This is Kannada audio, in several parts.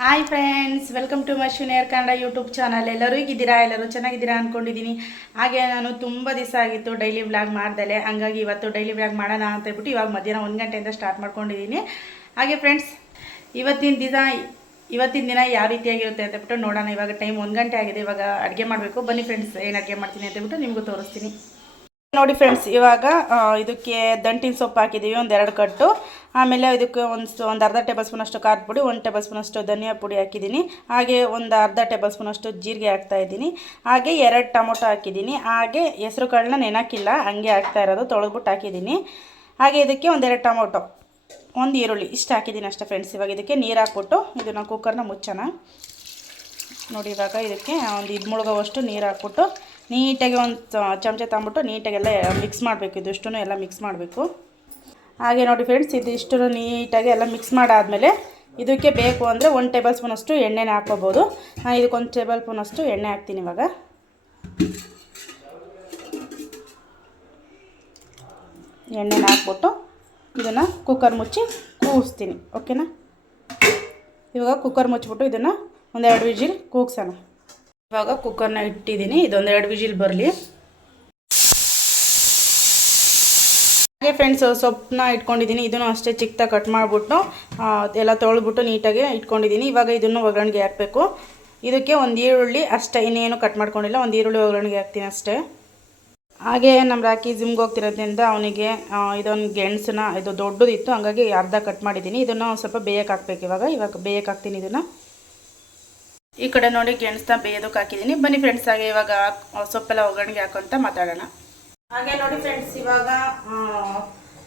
ಹಾಯ್ ಫ್ರೆಂಡ್ಸ್ ವೆಲ್ಕಮ್ ಟು ಮಶ್ವಿನಿಯರ್ ಕನ್ನಡ ಯೂಟ್ಯೂಬ್ ಚಾನಲ್ ಎಲ್ಲರೂ ಹೇಗಿದ್ದೀರಾ? ಎಲ್ಲರೂ ಚೆನ್ನಾಗಿದ್ದೀರಾ ಅಂದ್ಕೊಂಡಿದ್ದೀನಿ ಹಾಗೆ ನಾನು ತುಂಬ ದಿವಸ ಆಗಿತ್ತು ಡೈಲಿ ವ್ಲಾಗ್ ಮಾಡ್ದಲೆ. ಹಂಗಾಗಿ ಇವತ್ತು ಡೈಲಿ ವ್ಲಾಗ್ ಮಾಡೋಣ ಅಂತ ಹೇಳ್ಬಿಟ್ಟು ಇವಾಗ ಮಧ್ಯಾಹ್ನ ಒಂದು ಗಂಟೆಯಿಂದ ಸ್ಟಾರ್ಟ್ ಮಾಡ್ಕೊಂಡಿದ್ದೀನಿ. ಹಾಗೆ ಫ್ರೆಂಡ್ಸ್ ಇವತ್ತಿನ ದಿನ ಇವತ್ತಿನ ದಿನ ಯಾವ ರೀತಿಯಾಗಿರುತ್ತೆ ಅಂತ ಹೇಳ್ಬಿಟ್ಟು ನೋಡೋಣ. ಇವಾಗ ಟೈಮ್ ಒಂದು ಗಂಟೆ ಆಗಿದೆ. ಇವಾಗ ಅಡುಗೆ ಮಾಡಬೇಕು. ಬನ್ನಿ ಫ್ರೆಂಡ್ಸ್ ಏನು ಅಡುಗೆ ಮಾಡ್ತೀನಿ ಅಂತ ಹೇಳ್ಬಿಟ್ಟು ನಿಮಗೂ ತೋರಿಸ್ತೀನಿ. ನೋಡಿ ಫ್ರೆಂಡ್ಸ್ ಇವಾಗ ಇದಕ್ಕೆ ದಂಟಿನ ಸೊಪ್ಪು ಹಾಕಿದ್ದೀವಿ ಒಂದು ಎರಡು ಕಟ್ಟು. ಆಮೇಲೆ ಇದಕ್ಕೆ ಒಂದು ಒಂದು ಅರ್ಧ ಟೇಬಲ್ ಸ್ಪೂನಷ್ಟು ಖಾರದ ಪುಡಿ, ಒಂದು ಟೇಬಲ್ ಸ್ಪೂನಷ್ಟು ಧನಿಯಾ ಪುಡಿ ಹಾಕಿದ್ದೀನಿ. ಹಾಗೆ ಒಂದು ಅರ್ಧ ಟೇಬಲ್ ಸ್ಪೂನಷ್ಟು ಜೀರಿಗೆ ಹಾಕ್ತಾ ಇದ್ದೀನಿ. ಹಾಗೆ ಎರಡು ಟೊಮೊಟೊ ಹಾಕಿದ್ದೀನಿ. ಹಾಗೆ ಹೆಸರು ಕಾಳನ್ನ ನೆನಕಿಲ್ಲ, ಹಂಗೆ ಹಾಕ್ತಾ ಇರೋದು, ತೊಳೆದ್ಬಿಟ್ಟು ಹಾಕಿದ್ದೀನಿ. ಹಾಗೆ ಇದಕ್ಕೆ ಒಂದೆರಡು ಟೊಮೊಟೊ, ಒಂದು ಈರುಳ್ಳಿ, ಇಷ್ಟು ಹಾಕಿದ್ದೀನಿ ಅಷ್ಟೇ ಫ್ರೆಂಡ್ಸ್ ಇವಾಗ ಇದಕ್ಕೆ ನೀರು ಹಾಕ್ಬಿಟ್ಟು, ಇದನ್ನು ಕುಕ್ಕರ್ನ ಮುಚ್ಚೋಣ. ನೋಡಿ ಇವಾಗ ಇದಕ್ಕೆ ಒಂದು ಇದು ಮುಳುಗೋವಷ್ಟು ನೀರು ಹಾಕ್ಬಿಟ್ಟು ನೀಟಾಗಿ ಒಂದು ಚಮಚ ತಗೊಂಬಿಟ್ಟು ನೀಟಾಗೆಲ್ಲ ಮಿಕ್ಸ್ ಮಾಡಬೇಕು. ಇದಿಷ್ಟು ಎಲ್ಲ ಮಿಕ್ಸ್ ಮಾಡಬೇಕು. ಹಾಗೆ ನೋಡಿ ಫ್ರೆಂಡ್ಸ್ ಇದಿಷ್ಟು ನೀಟಾಗಿ ಎಲ್ಲ ಮಿಕ್ಸ್ ಮಾಡಾದಮೇಲೆ ಇದಕ್ಕೆ ಬೇಕು ಅಂದರೆ ಒಂದು ಟೇಬಲ್ ಸ್ಪೂನಷ್ಟು ಎಣ್ಣೆನ ಹಾಕ್ಕೋಬೋದು. ನಾನು ಇದಕ್ಕೆ ಒಂದು ಟೇಬಲ್ ಸ್ಪೂನಷ್ಟು ಎಣ್ಣೆ ಹಾಕ್ತೀನಿ ಇವಾಗ. ಎಣ್ಣೆನ ಹಾಕ್ಬಿಟ್ಟು ಇದನ್ನು ಕುಕ್ಕರ್ ಮುಚ್ಚಿ ಕೂಗಿಸ್ತೀನಿ ಓಕೆನಾ ಇವಾಗ ಕುಕ್ಕರ್ ಮುಚ್ಚಿಬಿಟ್ಟು ಇದನ್ನು ಒಂದೆರಡು ವಿಜಿಲ್ ಕೂಗ್ಸೋಣ. ಇವಾಗ ಕುಕ್ಕರ್ನ ಇಟ್ಟಿದ್ದೀನಿ ಇದೊಂದು ಎರಡು ವಿಜಿಲ್ ಬರಲಿ. ಹಾಗೆ ಫ್ರೆಂಡ್ಸ್ ಸೊಪ್ಪನ್ನ ಇಟ್ಕೊಂಡಿದ್ದೀನಿ ಇದನ್ನು ಅಷ್ಟೇ ಚಿಕ್ಕದಾಗಿ ಕಟ್ ಮಾಡಿಬಿಟ್ಟು ಎಲ್ಲ ತೊಳೆದ್ಬಿಟ್ಟು ನೀಟಾಗಿ ಇಟ್ಕೊಂಡಿದ್ದೀನಿ ಇವಾಗ ಇದನ್ನು ಒಗ್ಗರಣೆಗೆ ಹಾಕಬೇಕು. ಇದಕ್ಕೆ ಒಂದು ಈರುಳ್ಳಿ ಅಷ್ಟೇ. ಇನ್ನೇನು ಕಟ್ ಮಾಡ್ಕೊಂಡಿಲ್ಲ. ಒಂದು ಈರುಳ್ಳಿ ಒಗ್ಗರಣೆಗೆ ಹಾಕ್ತೀನಿ ಅಷ್ಟೇ. ಹಾಗೆ ನಮ್ಮ ರಾಕಿ ಜಿಮ್ಗೆ ಹೋಗ್ತಿರೋದ್ರಿಂದ ಅವನಿಗೆ ಇದೊಂದು ಗೆಣಸನ್ನ, ಇದು ದೊಡ್ಡದಿತ್ತು. ಹಾಗಾಗಿ ಅರ್ಧ ಕಟ್ ಮಾಡಿದ್ದೀನಿ ಇದನ್ನು ಸ್ವಲ್ಪ ಬೇಯಕ್ಕೆ ಹಾಕ್ಬೇಕು ಇವಾಗ. ಇವಾಗ ಬೇಯಕ್ಕೆ ಹಾಕ್ತೀನಿ ಇದನ್ನು. ಈ ಕಡೆ ನೋಡಿ ಗೆಣಸನ್ನ ಬೇಯೋದಕ್ಕೆ ಹಾಕಿದ್ದೀನಿ. ಬನ್ನಿ ಫ್ರೆಂಡ್ಸ್ ಹಾಗೆ ಇವಾಗ ಸೊಪ್ಪೆಲ್ಲ ಒಗ್ಗರಣೆಗೆ ಹಾಕೊಂತ ಮಾತಾಡೋಣ. ಹಾಗೆ ನೋಡಿ ಫ್ರೆಂಡ್ಸ್ ಇವಾಗ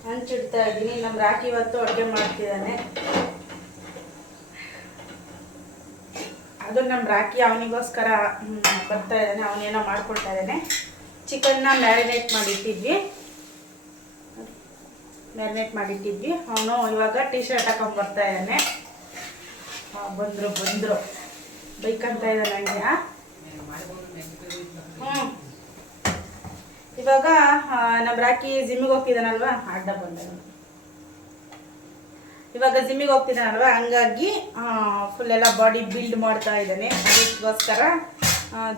ಹಂಚಿಡ್ತಾ ಇದ್ದೀನಿ. ನಮ್ಮ ರಾಖಿ ಇವತ್ತು ಅಡುಗೆ ಮಾಡ್ತಿದ್ದಾನೆ. ಅದು ನಮ್ಮ ರಾಕಿ ಅವನಿಗೋಸ್ಕರ ಬರ್ತಾ ಇದ್ದಾನೆ. ಅವನೇನೋ ಮಾಡ್ಕೊಳ್ತಾ ಇದ್ದಾನೆ. ಚಿಕನ್ನ ಮ್ಯಾರಿನೇಟ್ ಮಾಡಿಟ್ಟಿದ್ವಿ. ಮ್ಯಾರಿನೇಟ್ ಮಾಡಿಟ್ಟಿದ್ವಿ. ಅವನು ಇವಾಗ ಟೀ ಶರ್ಟ್ ಹಾಕೊಂಡು ಬರ್ತಾ ಇದ್ದಾನೆ. ಬಂದರು ಬಂದರು. ಬೈಕಂತ ಇದ್ದಾನೆ ಹಂಗೆ? ಹ್ಞೂ ಇವಾಗ ನಮ್ಮ ರಾಕಿ ಜಿಮ್ಮಿಗೆ ಹೋಗ್ತಿದ್ದಾನಲ್ವಾ ಅಡ್ಡ ಬಂದ. ಇವಾಗ ಜಿಮ್ಮಿಗೆ ಹೋಗ್ತಿದ್ದಾನಲ್ವಾ ಹಂಗಾಗಿ ಫುಲ್ ಎಲ್ಲ ಬಾಡಿ ಬಿಲ್ಡ್ ಮಾಡ್ತಾ ಇದ್ದಾನೆ. ಅದಕ್ಕೋಸ್ಕರ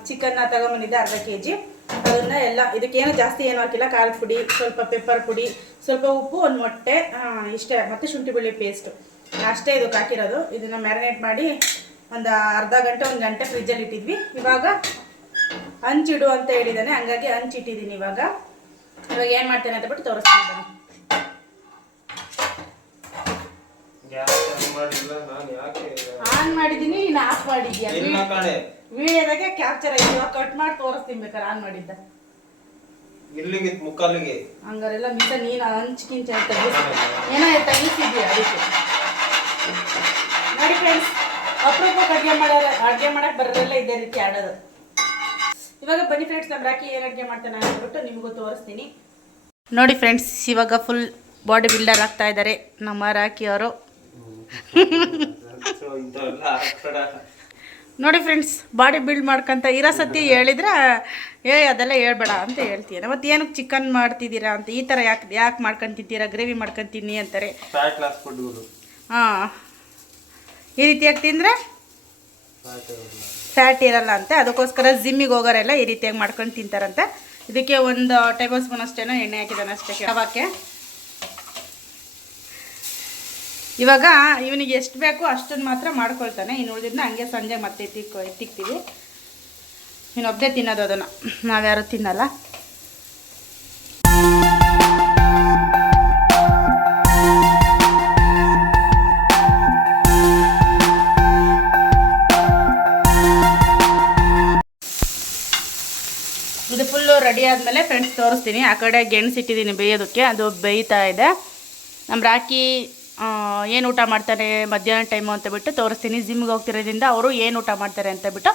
ಚಿಕನ್ನ ತಗೊಂಬಂದಿದ್ದೆ ಅರ್ಧ ಕೆ ಜಿ ಅದನ್ನ ಎಲ್ಲ, ಇದಕ್ಕೇನು ಜಾಸ್ತಿ ಏನು ಹಾಕಿಲ್ಲ. ಖಾರದ ಪುಡಿ, ಸ್ವಲ್ಪ ಪೆಪ್ಪರ್ ಪುಡಿ, ಸ್ವಲ್ಪ ಉಪ್ಪು, ಒಂದು ಮೊಟ್ಟೆ ಇಷ್ಟೇ. ಮತ್ತು ಶುಂಠಿ ಬೆಳ್ಳಿ ಪೇಸ್ಟು ಅಷ್ಟೇ ಇದಕ್ಕೆ ಹಾಕಿರೋದು. ಇದನ್ನು ಮ್ಯಾರಿನೇಟ್ ಮಾಡಿ ಒಂದು ಅರ್ಧ ಗಂಟೆ ಒಂದು ಗಂಟೆ ಫ್ರಿಜ್ಜಲ್ಲಿ ಇಟ್ಟಿದ್ವಿ. ಇವಾಗ ಹಂಚಿಡು ಅಂತ ಹೇಳಿದ್ದಾನೆ ಹಂಗಾಗಿ ಹಂಚಿಟ್ಟಿದ್ದೀನಿ ಇವಾಗ. ಇವಾಗ ಏನು ಮಾಡ್ತೇನೆ ಅಂತ ಬಿಟ್ಟು ತೋರಿಸ್ತೀನಿ ಬನ್ನಿ. ಆನ್ ಮಾಡಿದೀನಿ ನಾನು ಮಾಡಿದ್ದೀನಿ ಆಫ್ ಮಾಡಿದ್ಯಾ? ವೀಡಿಯೋದಾಗೆ ಕ್ಯಾಪ್ಚರ್ ಆಯ್ತು. ಇವಾಗ ಕಟ್ ಮಾಡಿ ತೋರಿಸ್ತೀನಿ ಬೇಕಾದ್ರೆ ಆನ್ ಮಾಡಿದ್ದ. ಇಲ್ಲಿಗೆ ಮುಕ್ಕಾಲಿಗೆ ಹಂಗಾರೆಲ್ಲ ಮಿಸ ನೀನು ಹಂಚ್ಕಿಂಚ ಏನೋ ತೆಗಿಸಿದ್ಯಾ ಅದಕ್ಕೆ? ನೋಡಿ ಫ್ರೆಂಡ್ಸ್ ಅಪರೂಪಕ್ಕೆ ಅಡುಗೆ ಮಾಡೋರು ಅಡುಗೆ ಮಾಡಕ್ಕೆ ಬರೋರೆಲ್ಲ ಇದೇ ರೀತಿ ಆಡೋದು. ಇವಾಗ ಬನ್ನಿ ಫ್ರೆಂಡ್ಸ್ ನಮ್ಮ ರಾಕಿ ಏನು ಅಡುಗೆ ಮಾಡ್ತಾನೆ ಅಂದ್ಬಿಟ್ಟು ನಿಮಗೂ ತೋರಿಸ್ತೀನಿ. ನೋಡಿ ಫ್ರೆಂಡ್ಸ್ ಇವಾಗ ಫುಲ್ ಬಾಡಿ ಬಿಲ್ಡರ್ ಆಗ್ತಾ ಇದ್ದಾರೆ ನಮ್ಮ ರಾಕಿಯವರು ನೋಡಿ ಫ್ರೆಂಡ್ಸ್ ಬಾಡಿ ಬಿಲ್ಡ್ ಮಾಡ್ಕೊಂತ ಇರೋ ಸತಿ ಹೇಳಿದ್ರೆ ಏ ಅದೆಲ್ಲ ಹೇಳ್ಬೇಡ ಅಂತ ಹೇಳ್ತೀನಿ ಮತ್ತೆ ಏನಕ್ಕೆ ಚಿಕನ್ ಮಾಡ್ತಿದ್ದೀರಾ ಅಂತ ಈ ಥರ ಯಾಕೆ ಯಾಕೆ ಮಾಡ್ಕೊಂತಿದ್ದೀರಾ ಗ್ರೇವಿ ಮಾಡ್ಕೊಂತೀನಿ ಅಂತಾರೆ. ಹಾಂ ಈ ರೀತಿಯಾಗಿ ತಿಂದರೆ ಫ್ಯಾಟ್ ಇರಲ್ಲ. ಅಂತೆ. ಅದಕ್ಕೋಸ್ಕರ ಜಿಮ್ಮಿಗೆ ಹೋಗೋರೆಲ್ಲ ಈ ರೀತಿಯಾಗಿ ಮಾಡ್ಕೊಂಡು ತಿಂತಾರಂತೆ. ಇದಕ್ಕೆ ಒಂದು ಟೇಬಲ್ ಸ್ಪೂನ್ ಅಷ್ಟೇನೋ ಎಣ್ಣೆ ಹಾಕಿದ್ದಾನೆ ಅಷ್ಟೇ ಕೆಳಕ್ಕೆ ಇವಾಗ ಇವನಿಗೆ ಎಷ್ಟು ಬೇಕೋ ಅಷ್ಟನ್ನು ಮಾತ್ರ ಮಾಡ್ಕೊಳ್ತಾನೆ. ಇನ್ನು ಉಳಿದಿದ್ದನ್ನ ಹಂಗೆ ಸಂಜೆ ಮತ್ತೆ ಎತ್ತಿಕ್ಕೋ ಎತ್ತಿಕ್ತೀವಿ ಇನ್ನೊಬ್ಬನೇ ತಿನ್ನೋದು ಅದನ್ನು. ನಾವ್ಯಾರು ತಿನ್ನಲ್ಲ. ಆದಮೇಲೆ ಫ್ರೆಂಡ್ಸ್ ತೋರಿಸ್ತೀನಿ. ಆ ಕಡೆ ಗೆಣಸು ಇಟ್ಟಿದ್ದೀನಿ ಬೇಯೋದಕ್ಕೆ. ಅದು ಬೇಯ್ತಾ ಇದೆ. ನಮ್ಮ ರಾಕಿ ಏನು ಊಟ ಮಾಡ್ತಾರೆ ಮಧ್ಯಾಹ್ನ ಟೈಮು ಅಂತ ಬಿಟ್ಟು ತೋರಿಸ್ತೀನಿ. ಜಿಮ್ಗೆ ಹೋಗ್ತಿರೋದ್ರಿಂದ ಅವರು ಏನು ಊಟ ಮಾಡ್ತಾರೆ ಅಂತ ಬಿಟ್ಟು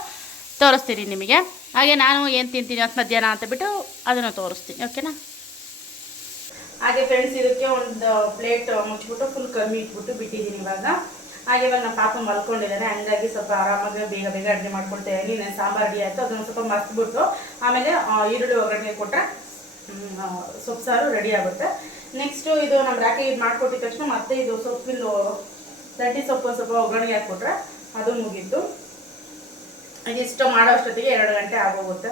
ತೋರಿಸ್ತೀನಿ ನಿಮಗೆ. ಹಾಗೆ ನಾನು ಏನು ತಿಂತೀನಿ ಅಂತ ಮಧ್ಯಾಹ್ನ ಅಂತ ಬಿಟ್ಟು ಅದನ್ನು ತೋರಿಸ್ತೀನಿ. ಓಕೆನಾ ಹಾಗೆ ಫ್ರೆಂಡ್ಸ್ ಇದಕ್ಕೆ ಒಂದು ಪ್ಲೇಟ್ ಮುಚ್ಚಿಬಿಟ್ಟು ಫುಲ್ ಕಮ್ಮಿ ಇಟ್ಬಿಟ್ಟು ಬಿಟ್ಟಿದ್ದೀನಿ ಇವಾಗ. ಹಾಗೆ ಇವಾಗ ನಮ್ಮ ಪಾಪ ಮಲ್ಕೊಂಡಿದ್ದಾನೆ ಹಂಗಾಗಿ ಸ್ವಲ್ಪ ಆರಾಮಾಗಿ ಬೇಗ ಬೇಗ ಅಡುಗೆ ಮಾಡ್ಕೊಳ್ತೇವೆ ನೀನು ಸಾಂಬಾರು ರೆಡಿ ಆಯಿತು ಅದನ್ನು ಸ್ವಲ್ಪ ಮರ್ತುಬಿಟ್ಟು ಆಮೇಲೆ ಈರುಳ್ಳಿ ಒಗ್ಗರಣೆ ಕೊಟ್ಟರೆ ಸೊಪ್ಪು ಸಾರು ರೆಡಿ ಆಗುತ್ತೆ. ನೆಕ್ಸ್ಟು ಇದು ನಮ್ಮ ರಾಕಿ ಇದು ಮಾಡ್ಕೊಟ್ಟಿದ ತಕ್ಷಣ ಮತ್ತೆ ಇದು ಸೊಪ್ಪಿಂದು ತಟ್ಟಿ ಸೊಪ್ಪು ಸ್ವಲ್ಪ ಒಗ್ಗರಣೆ ಹಾಕ್ಕೊಟ್ರೆ ಅದು ಮುಗೀತು. ಇದಿಷ್ಟು ಮಾಡೋಷ್ಟೊತ್ತಿಗೆ ಎರಡು ಗಂಟೆ ಆಗೋಗುತ್ತೆ.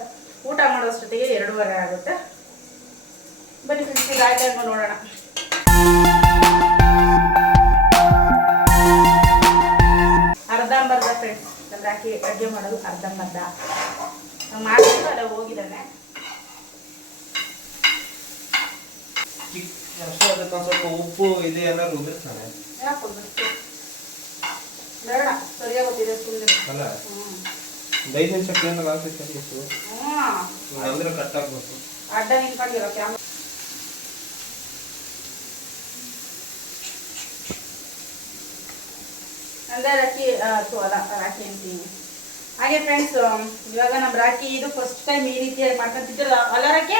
ಊಟ ಮಾಡೋಷ್ಟೊತ್ತಿಗೆ ಎರಡೂವರೆ ಆಗುತ್ತೆ. ಬನ್ನಿ ಫ್ರೆಂಡ್ಸ್ ಇದು ಆಯ್ತು ನೋಡೋಣ. ಫ್ರೆಂಡ್ಸ್ ಅಂದ್ರೆ ಹಾಕಿ ಅಡುಗೆ ಮಾಡೋದು ಅರ್ಧಂಬರ್ಧ ಮಾಡಿದ್ರು ಅಲ್ಲ ಹೋಗಿದ್ದಾನೆ. ಅದಕ್ಕೆ ಸ್ವಲ್ಪ ಉಪ್ಪು ಇದು ಎಲ್ಲ ರುಬ್ಬಿರ್ತಾನೆ ಬೇಡ ಸರಿಯಾಗಿ ಗೊತ್ತಿದೆ ಸುಮ್ಮನೆ ಅಲ್ಲ? ಐದು ನಿಮಿಷ ಅಂದ್ರೆ ಕಟ್ ಆಗ್ಬೇಕು. ಅಡ್ಡ ನಿಂತ್ಕೊಂಡಿರೋ ಕ್ಯಾಮ್ರಾ ಅಂದ್ರೆ ರಾಖಿ ಅಲ್ಲ ರಾಖಿ ಅಂತೀನಿ. ಹಾಗೆ ಫ್ರೆಂಡ್ಸ್ ಇವಾಗ ನಮ್ಮ ರಾಖಿ ಇದು ಫಸ್ಟ್ ಟೈಮ್ ಈ ರೀತಿಯಾಗಿ ಮಾಡ್ಕೊಂತಿದ್ರು ಅಲ್ಲ ರಾಖಿ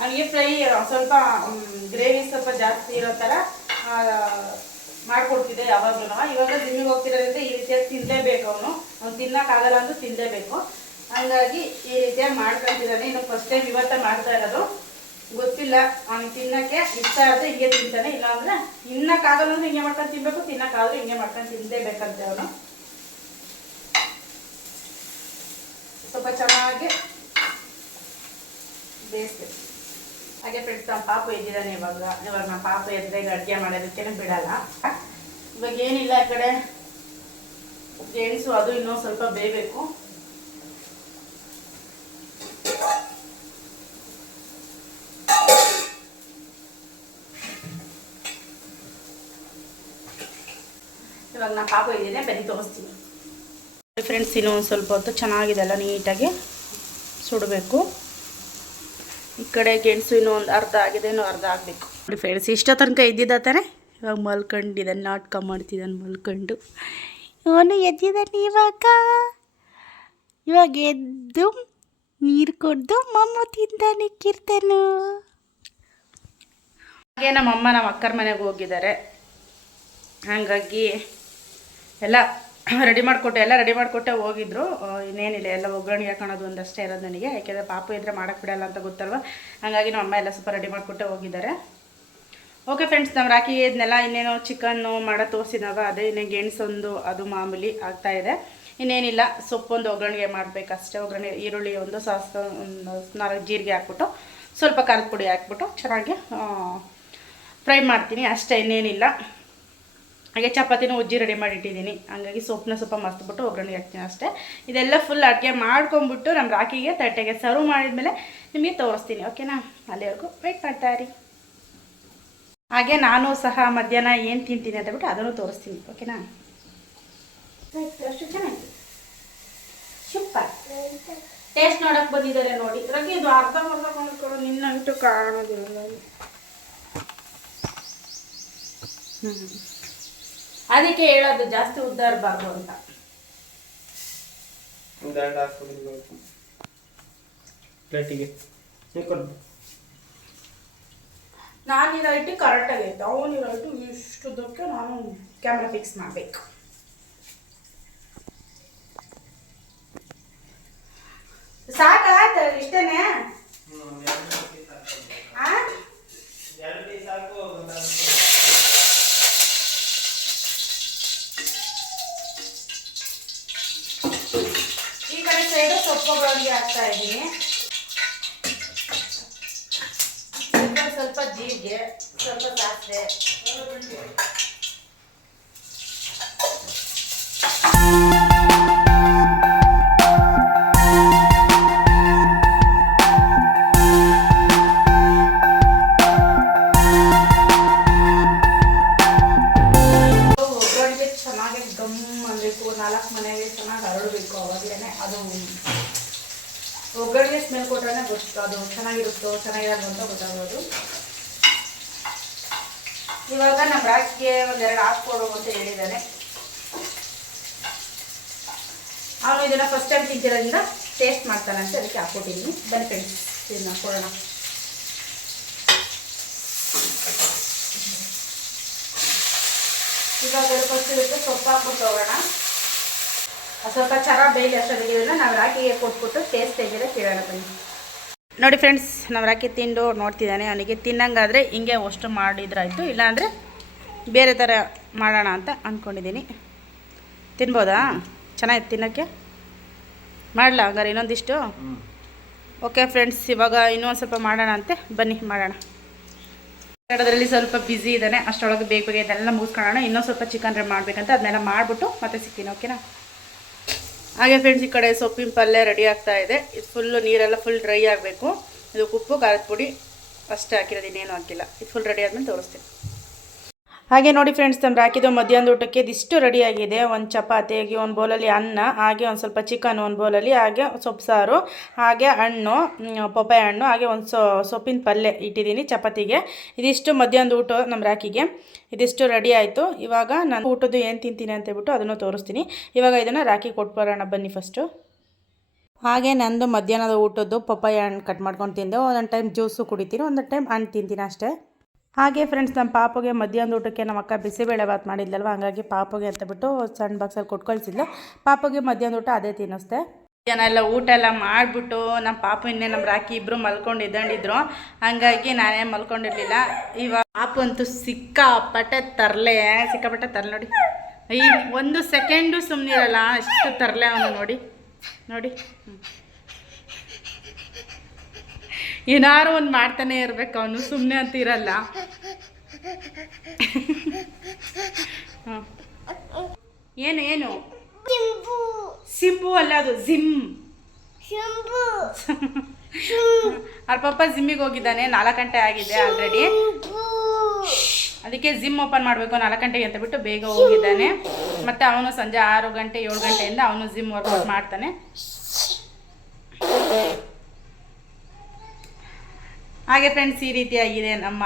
ಹಂಗೆ ಫ್ರೈ ಸ್ವಲ್ಪ ಗ್ರೇವಿ ಸ್ವಲ್ಪ ಜಾಸ್ತಿ ಇರೋ ಥರ ಮಾಡ್ಕೊಡ್ತಿದ್ದೆ ಯಾವಾಗಲೂ. ಇವಾಗ ಜಿಮ್ಮಿಗೆ ಹೋಗ್ತಿರೋದ್ರಿಂದ ಈ ರೀತಿಯಾಗಿ ತಿನ್ನಲೇಬೇಕು ಅವನು. ಅವ್ನು ತಿನ್ನೋಕ್ಕಾಗಲ್ಲ ಅಂದ್ರೂ ತಿನ್ನಲೇಬೇಕು ಹಂಗಾಗಿ ಈ ರೀತಿಯಾಗಿ ಮಾಡ್ಕೊಂತಿದ್ದಾನೆ. ಇನ್ನು ಫಸ್ಟ್ ಟೈಮ್ ಇವತ್ತ ಮಾಡ್ತಾ ಇರೋದು. ಗೊತ್ತಿಲ್ಲ. ಅವ್ನಿಗೆ ತಿನ್ನಕ್ಕೆ ಇಷ್ಟ ಆದ್ರೆ ಹಿಂಗೆ ತಿಂತಾನೆ. ಇಲ್ಲಾಂದ್ರೆ ಇನ್ನಕ್ಕಾಗಲ್ಲ ಅಂದ್ರೆ ಹಿಂಗೆ ಮಾಡ್ಕೊಂಡು ತಿನ್ಬೇಕು ತಿನ್ನಕ್ಕಾದ್ರೆ ಹಿಂಗೆ ಮಾಡ್ಕೊಂಡು ತಿನ್ನಲೇಬೇಕಂತೆ ಅವನು. ಸ್ವಲ್ಪ ಚೆನ್ನಾಗಿ ಬೇಯಿಸ್ಬೇಕು. ಹಾಗೆ ಫ್ರೆಂಡ್ಸ್ ನಮ್ಮ ಪಾಪು ಎದ್ದಿದ್ದಾನೆ ಇವಾಗ? ಇವಾಗ ನಮ್ಮ ಪಾಪು ಎದ್ರೆ ಅಡುಗೆ ಮಾಡೋದಕ್ಕೆ ಬಿಡಲ್ಲ. ಇವಾಗ ಏನಿಲ್ಲ ಈ ಕಡೆ. ಗೆಣಸು ಅದು ಇನ್ನೂ ಸ್ವಲ್ಪ ಬೇಯಬೇಕು. ಇವಾಗ ನಾನು ಪಾಪು ಇದ್ದೀನಿ ಬನ್ನಿ ತೋರಿಸ್ತೀನಿ. ಫ್ರೆಂಡ್ಸ್ ಇನ್ನೂ ಒಂದು ಸ್ವಲ್ಪ ಹೊತ್ತು ಚೆನ್ನಾಗಿದೆಲ್ಲ ನೀಟಾಗಿ ಸುಡಬೇಕು. ಈ ಕಡೆ ಗೆಣಸು ಇನ್ನೂ ಒಂದು ಅರ್ಧ ಆಗಿದೆ ಇನ್ನೂ ಅರ್ಧ ಆಗಬೇಕು. ನೋಡಿ ಫ್ರೆಂಡ್ಸ್ ಇಷ್ಟೋ ತನಕ ಇದ್ದಿದ್ದ ತಾನೆ? ಇವಾಗ ಮಲ್ಕೊಂಡಿದ್ದಾನೆ ನಾಟಕ ಮಾಡ್ತಿದ್ದಾನೆ ಮಲ್ಕೊಂಡು. ಇವನು ಎದ್ದಿದ್ದಾನೆ ಇವಾಗ. ಇವಾಗ ಎದ್ದು ನೀರು ಕೊಡ್ದು ಮಮ್ಮ ತಿಂತಾನೆ ಕಿರ್ತಾನು. ಹಾಗೆ ನಮ್ಮಮ್ಮ ನಮ್ಮ ಅಕ್ಕರ ಮನೆಗೆ ಹೋಗಿದ್ದಾರೆ. ಹಾಗಾಗಿ ಎಲ್ಲ ರೆಡಿ ಮಾಡಿಕೊಟ್ಟೆ, ಎಲ್ಲ ರೆಡಿ ಮಾಡಿಕೊಟ್ಟೆ ಹೋಗಿದ್ರು. ಇನ್ನೇನಿಲ್ಲ, ಎಲ್ಲ ಒಗ್ಗರಣೆ ಹಾಕೋಣದು ಒಂದಷ್ಟೇ ಇರೋದು ನನಗೆ. ಯಾಕೆಂದರೆ ಪಾಪು ಇದ್ರೆ ಮಾಡೋಕ್ಕೆ ಬಿಡಲ್ಲ ಅಂತ ಗೊತ್ತಲ್ವ? ಹಾಗಾಗಿ ನಮ್ಮ ಅಮ್ಮ ಎಲ್ಲ ಸ್ವಲ್ಪ ರೆಡಿ ಮಾಡಿಕೊಟ್ಟೆ ಹೋಗಿದ್ದಾರೆ. ಓಕೆ ಫ್ರೆಂಡ್ಸ್ ನಾವು ರಾಕಿ ಇದನ್ನೆಲ್ಲ ಇನ್ನೇನೋ ಚಿಕನ್ನು ಮಾಡೋ ತೋರಿಸಿದಾಗ ಅದೇ ಇನ್ನೇ ಗೆಣಸೊಂದು ಅದು ಮಾಮೂಲಿ ಆಗ್ತಾ ಇದೆ. ಇನ್ನೇನಿಲ್ಲ, ಸೊಪ್ಪೊಂದು ಒಗ್ಗರಣೆಗೆ ಮಾಡಬೇಕಷ್ಟೇ. ಒಗ್ಗರಣೆ, ಈರುಳ್ಳಿ ಒಂದು ಸಾಸ್ ನಾಲ್ಕು ಜೀರಿಗೆ ಹಾಕ್ಬಿಟ್ಟು, ಸ್ವಲ್ಪ ಖಾರದ ಪುಡಿ ಹಾಕ್ಬಿಟ್ಟು ಚೆನ್ನಾಗಿ ಫ್ರೈ ಮಾಡ್ತೀನಿ. ಅಷ್ಟೇ, ಇನ್ನೇನಿಲ್ಲ. ಹಾಗೆ ಚಪಾತಿನೂ ಉಜ್ಜಿ ರೆಡಿ ಮಾಡಿಟ್ಟಿದ್ದೀನಿ. ಹಂಗಾಗಿ ಸೊಪ್ಪನ್ನ ಸ್ವಲ್ಪ ಮಸ್ತ್ಬಿಟ್ಟು ಒಗ್ಗರಣೆಗೆ ಹಾಕ್ತೀನಿ ಅಷ್ಟೇ. ಇದೆಲ್ಲ ಫುಲ್ ಅಡುಗೆ ಮಾಡ್ಕೊಂಬಿಟ್ಟು ನಮ್ಮ ರಾಕಿಗೆ ತಟ್ಟೆಗೆ ಸರ್ವ್ ಮಾಡಿದ್ಮೇಲೆ ನಿಮಗೆ ತೋರಿಸ್ತೀನಿ ಓಕೆನಾ ಅಲ್ಲಿವರೆಗೂ ವೆಯ್ಟ್ ಮಾಡ್ತಾ ಇರಿ. ಹಾಗೆ ನಾನು ಸಹ ಮಧ್ಯಾಹ್ನ ಏನು ತಿಂತೀನಿ ಅಂತ ಬಿಟ್ಟು ಅದನ್ನು ತೋರಿಸ್ತೀನಿ ಓಕೆನಾ ಅಷ್ಟು ಚೆನ್ನಾಗಿ ಸೂಪರ್. ಟೇಸ್ಟ್ ನೋಡಕ್ಕೆ ಬಂದಿದ್ದಾರೆ ನೋಡಿ. ರಾಕಿ ಇದು ಅರ್ಧ ಮರ್ಧ ಮಾಡ್ಕೊಳ್ಳೋ ನಿನ್ನಂತೂ ಕಾಣೋದಿಲ್ಲ ಹ್ಮ್. ಅದಕ್ಕೆ ಹೇಳೋದು ಜಾಸ್ತಿ ಉದ್ದ ಇರಬಾರ್ದು ಅಂತ. ಒಂದು ಭಾಗ ನಾನು ಪ್ಲೇಟಿಗೆ ನಾನಿರೋ ಇಟ್ಟು ಕರೆಕ್ಟಾಗಿ ಅವನಿರೋ ಇಟ್ಟು ಇಷ್ಟುದಕ್ಕೆ ನಾನು ಕ್ಯಾಮ್ರಾ ಫಿಕ್ಸ್ ಮಾಡಬೇಕು. ಸಾಕಾಯ್ತು ಇಷ್ಟೇನೆ? ಈ ಕಡೆ ಸೈಡು ಸೊಪ್ಪುಗಳಿಗೆ ಹಾಕ್ತಾ ಇದ್ದೀನಿ. ಸ್ವಲ್ಪ ಜೀರಿಗೆ ಸ್ವಲ್ಪ ಸಾಸಿವೆ. ಗೊತ್ತು ಅದು ಚೆನ್ನಾಗಿರುತ್ತೋ ಚೆನ್ನಾಗಿರೋದು ಅಂತ ಗೊತ್ತಾಗೋದು ಇವಾಗ ನಮ್ಮ ರಾಕಿಗೆ ಒಂದೆರಡು ಹಾಕ್ಕೊಡು ಅಂತ ಹೇಳಿದ್ದಾನೆ. ಅವನು ಇದನ್ನ ಫಸ್ಟ್ ಟೈಮ್ ತಿಂತಿರೋದ್ರಿಂದ ಟೇಸ್ಟ್ ಮಾಡ್ತಾನೆ ಅಂತ ಅದಕ್ಕೆ ಹಾಕ್ಕೊಟ್ಟಿದ್ದೀನಿ. ಬನ್ನಿ ಫ್ರೆಂಡ್ಸ್ ಇದನ್ನ ಕೊಡೋಣ. ಇವಾಗ ಫಸ್ಟ್ ಇದಕ್ಕೆ ಸೊಪ್ಪು ಹಾಕ್ಬಿಟ್ಟು ಹೋಗೋಣ. ಸ್ವಲ್ಪ ಚೆನ್ನಾಗಿ ಬೇಯಲಿ ಅಷ್ಟೊತ್ತಿಗೆ ಇದನ್ನ ನಾವು ರಾಕಿಗೆ ಕೊಟ್ಬಿಟ್ಟು ಟೇಸ್ಟ್ ಹೇಗಿದೆ ಕೇಳೋಣ ಬನ್ನಿ. ನೋಡಿ ಫ್ರೆಂಡ್ಸ್ ನಾವು ರಾಕಿ ತಿಂದು ನೋಡ್ತಿದ್ದಾನೆ. ಅವನಿಗೆ ತಿನ್ನಂಗಾದರೆ ಹಿಂಗೆ ಅಷ್ಟು ಮಾಡಿದ್ರಾಯಿತು. ಇಲ್ಲಾಂದರೆ ಬೇರೆ ಥರ ಮಾಡೋಣ ಅಂತ ಅಂದ್ಕೊಂಡಿದ್ದೀನಿ ತಿನ್ಬೋದಾ? ಚೆನ್ನಾಗಿತ್ತು ತಿನ್ನೋಕ್ಕೆ? ಮಾಡಲ ಹಂಗಾರೆ ಇನ್ನೊಂದಿಷ್ಟು? ಓಕೆ ಫ್ರೆಂಡ್ಸ್ ಇವಾಗ ಇನ್ನೊಂದು ಸ್ವಲ್ಪ ಮಾಡೋಣ ಅಂತೆ. ಬನ್ನಿ, ಮಾಡೋಣ. ಅದರಲ್ಲಿ ಸ್ವಲ್ಪ ಬ್ಯುಸಿ ಇದ್ದಾನೆ. ಅಷ್ಟರೊಳಗೆ ಬೇಗ ಬೇಗ ಇದೆಲ್ಲ ಮುಗಿಸ್ಕೊಳ್ಳೋಣ. ಇನ್ನೊಂದು ಸ್ವಲ್ಪ ಚಿಕನ್ ರೇ ಮಾಡಬೇಕಂತ. ಅದನ್ನೆಲ್ಲ ಮಾಡಿಬಿಟ್ಟು ಮತ್ತೆ ಸಿಗ್ತೀನಿ ಓಕೆನಾ ಹಾಗೆ ಫ್ರೆಂಡ್ಸ್ ಈ ಕಡೆ ಸೊಪ್ಪಿನ ಪಲ್ಯ ರೆಡಿ ಆಗ್ತಾ ಇದೆ. ಇದು ಫುಲ್ಲು ನೀರೆಲ್ಲ ಫುಲ್ ಡ್ರೈ ಆಗಬೇಕು. ಇದು ಉಪ್ಪು, ಖಾರದ ಪುಡಿ ಅಷ್ಟೇ ಹಾಕಿರೋದು ಇನ್ನೇನು ಹಾಕಿಲ್ಲ. ಇದು ಫುಲ್ ರೆಡಿ ಆದ್ಮೇಲೆ ತೋರಿಸ್ತೀನಿ. ಹಾಗೆ ನೋಡಿ ಫ್ರೆಂಡ್ಸ್ ನಮ್ಗೆ ಹಾಕಿದ್ದು ಮಧ್ಯಾಹ್ನದ ಊಟಕ್ಕೆ ಇದಿಷ್ಟು ರೆಡಿಯಾಗಿದೆ ಒಂದು ಚಪಾತಿ ಹಾಗೆ ಒಂದು ಬೌಲಲ್ಲಿ ಅನ್ನ ಹಾಗೆ ಒಂದು ಸ್ವಲ್ಪ ಚಿಕನ್ ಒಂದು ಬೌಲಲ್ಲಿ ಹಾಗೆ ಸೊಪ್ಪು ಸಾರು ಹಾಗೆ ಹಣ್ಣು ಮ್, ಹಣ್ಣು ಹಾಗೆ ಒಂದು ಸೊ ಸೊಪ್ಪಿನ ಪಲ್ಯ ಇಟ್ಟಿದ್ದೀನಿ ಚಪಾತಿಗೆ. ಇದಿಷ್ಟು ಮಧ್ಯಾಹ್ನದ ಊಟ ನಮ್ಮ ರಾಕಿಗೆ ಇದಿಷ್ಟು ರೆಡಿ ಆಯಿತು. ಇವಾಗ ನಾನು ಊಟದ್ದು ಏನು ತಿಂತೀನಿ ಅಂತ ಹೇಳ್ಬಿಟ್ಟು ಅದನ್ನು ತೋರಿಸ್ತೀನಿ. ಇವಾಗ ಇದನ್ನು ರಾಕಿ ಕೊಟ್ಬರೋಣ ಬನ್ನಿ ಫಸ್ಟು ಹಾಗೆ ನಂದು ಮಧ್ಯಾಹ್ನದ ಊಟದ್ದು ಪಪ್ಪಾಯ ಹಣ್ಣು ಕಟ್ ಮಾಡ್ಕೊಂಡು ತಿಂದೆ. ಒಂದೊಂದು ಟೈಮ್ ಜ್ಯೂಸು ಕುಡಿತೀನಿ ಒಂದೊಂದು ಟೈಮ್ ಹಣ್ಣು ತಿಂತೀನಿ ಅಷ್ಟೇ. ಹಾಗೆ ಫ್ರೆಂಡ್ಸ್ ನಮ್ಮ ಪಾಪುಗೆ ಮಧ್ಯಾಹ್ನದ ಊಟಕ್ಕೆ ನಮ್ಮ ಅಕ್ಕ ಬಿಸಿಬೇಳೆ ಬಾತ್ ಮಾಡಿದ್ಲಲ್ವ? ಹಂಗಾಗಿ ಪಾಪುಗೆ ಅಂತ ಬಿಟ್ಟು ಸಣ್ಣ ಬಾಕ್ಸಲ್ಲಿ ಕೊಟ್ಟು ಪಾಪಗೆ ಮಧ್ಯಾಹ್ನದ ಊಟ ಅದೇ ತಿನ್ನಿಸ್ತೆ ಮಧ್ಯಾಹ್ನ ಊಟ ಎಲ್ಲ ಮಾಡಿಬಿಟ್ಟು ನಮ್ಮ ಪಾಪು ಇನ್ನೇ ನಮ್ಮ ರಾಕಿ ಇಬ್ಬರು ಮಲ್ಕೊಂಡು ಇದ್ದಂಡಿದ್ರು. ಹಂಗಾಗಿ ನಾನೇ ಮಲ್ಕೊಂಡಿರ್ಲಿಲ್ಲ. ಇವಾಗ ಪಾಪು ಅಂತೂ ಸಿಕ್ಕಾಪಟ್ಟೆ ತರಲೆ ಸಿಕ್ಕಾಪಟ್ಟೆ ತರಲೆ ನೋಡಿ. ಈ ಒಂದು ಸೆಕೆಂಡು ಸುಮ್ಮನಿರಲ್ಲ ಅಷ್ಟು ತರಲೆ ಅವನು ನೋಡಿ. ನೋಡಿ. ಹ್ಮ್. ಏನಾರು ಒಂದು ಮಾಡ್ತಾನೆ ಇರಬೇಕು ಅವನು ಸುಮ್ಮನೆ ಅಂತ ಇರಲ್ಲ. ಏನು ಏನು? ಸಿಂಬು ಅಲ್ಲ ಅದು ಜಿಮ್. ಅವ್ರ ಪಪ್ಪ ಜಿಮ್ಮಿಗೆ ಹೋಗಿದ್ದಾನೆ ನಾಲ್ಕು ಗಂಟೆ ಆಗಿದೆ ಆಲ್ರೆಡಿ ಅದಕ್ಕೆ ಜಿಮ್ ಓಪನ್ ಮಾಡಬೇಕು ನಾಲ್ಕು ಗಂಟೆಗೆ ಅಂತ ಬಿಟ್ಟು ಬೇಗ ಹೋಗಿದ್ದಾನೆ. ಮತ್ತೆ ಅವನು ಸಂಜೆ ಆರು ಗಂಟೆ ಏಳು ಗಂಟೆಯಿಂದ ಅವನು ಜಿಮ್ ವರ್ಕೌಟ್ ಮಾಡ್ತಾನೆ. ಹಾಗೆ ಫ್ರೆಂಡ್ಸ್ ಈ ರೀತಿಯಾಗಿದೆ ನಮ್ಮ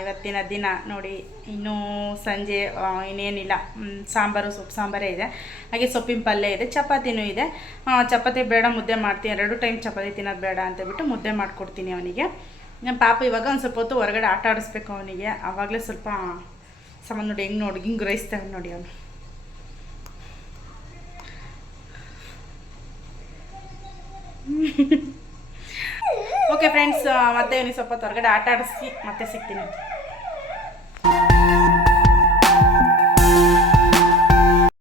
ಇವತ್ತಿನ ದಿನ. ನೋಡಿ, ಇನ್ನೂ ಸಂಜೆ ಇನ್ನೇನಿಲ್ಲ. ಸಾಂಬಾರು, ಸೊಪ್ಪು ಸಾಂಬಾರೇ ಇದೆ. ಹಾಗೆ ಸೊಪ್ಪಿನ ಪಲ್ಯ ಇದೆ, ಚಪಾತಿನೂ ಇದೆ. ಚಪಾತಿ ಬೇಡ, ಮುದ್ದೆ ಮಾಡ್ತೀನಿ. ಎರಡು ಟೈಮ್ ಚಪಾತಿ ತಿನ್ನೋದು ಬೇಡ ಅಂತ ಬಿಟ್ಟು ಮುದ್ದೆ ಮಾಡಿಕೊಡ್ತೀನಿ ಅವನಿಗೆ. ನಮ್ಮ ಪಾಪ ಇವಾಗ ಒಂದು ಸ್ವಲ್ಪ ಹೊತ್ತು ಹೊರಗಡೆ ಆಟ ಆಡಿಸ್ಬೇಕು ಅವನಿಗೆ. ಆವಾಗಲೇ ಸ್ವಲ್ಪ ಸಾಮಾನು ನೋಡಿ, ಹೆಂಗೆ ನೋಡಿ, ಹಿಂಗೆ ಗ್ರಹಿಸ್ತೇವೆ ನೋಡಿ ಅವನು. ಓಕೆ ಫ್ರೆಂಡ್ಸ್ ಮತ್ತೆ ನೀವು ಸ್ವಲ್ಪ ಹೊರಗಡೆ ಆಟ ಆಡಿಸಿ ಮತ್ತೆ ಸಿಗ್ತೀನಿ.